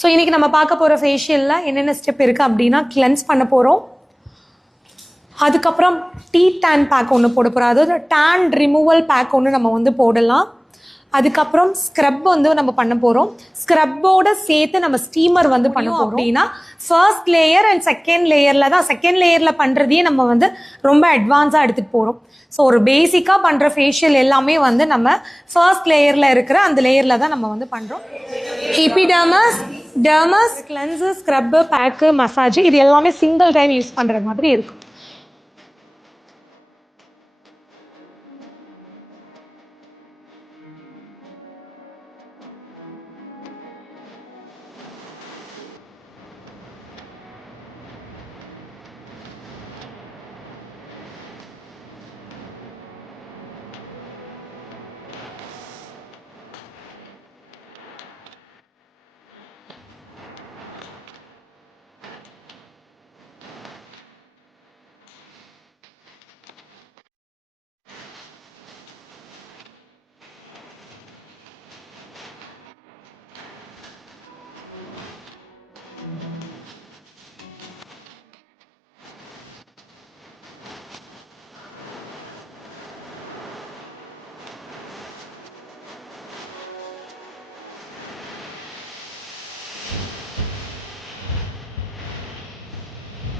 So இன்றைக்கி நம்ம பார்க்க போகிற ஃபேஷியலில் என்னென்ன ஸ்டெப் இருக்குது அப்படின்னா கிளென்ஸ் பண்ண போகிறோம். அதுக்கப்புறம் டேன் பேக் ஒன்று போட போகிறோம். அதாவது டேன் ரிமூவல் பேக் ஒன்று நம்ம வந்து போடலாம். அதுக்கப்புறம் ஸ்க்ரப் வந்து நம்ம பண்ண போகிறோம். ஸ்க்ரப்போடு சேர்த்து நம்ம ஸ்டீமர் வந்து பண்ண போகிறோம். அப்படின்னா ஃபர்ஸ்ட் லேயர் அண்ட் செகண்ட் லேயரில் பண்ணுறதையே நம்ம வந்து ரொம்ப அட்வான்ஸாக எடுத்துகிட்டு போகிறோம். ஸோ ஒரு பேசிக்காக பண்ணுற ஃபேஷியல் எல்லாமே வந்து நம்ம ஃபர்ஸ்ட் லேயரில் இருக்கிற அந்த லேயரில் தான் நம்ம வந்து பண்ணுறோம். Epidermis, டெர்மஸ், cleanser, scrub, bag, massage இது எல்லாமே சிங்கிள் டைம் யூஸ் பண்ணுற மாதிரி இருக்கும்.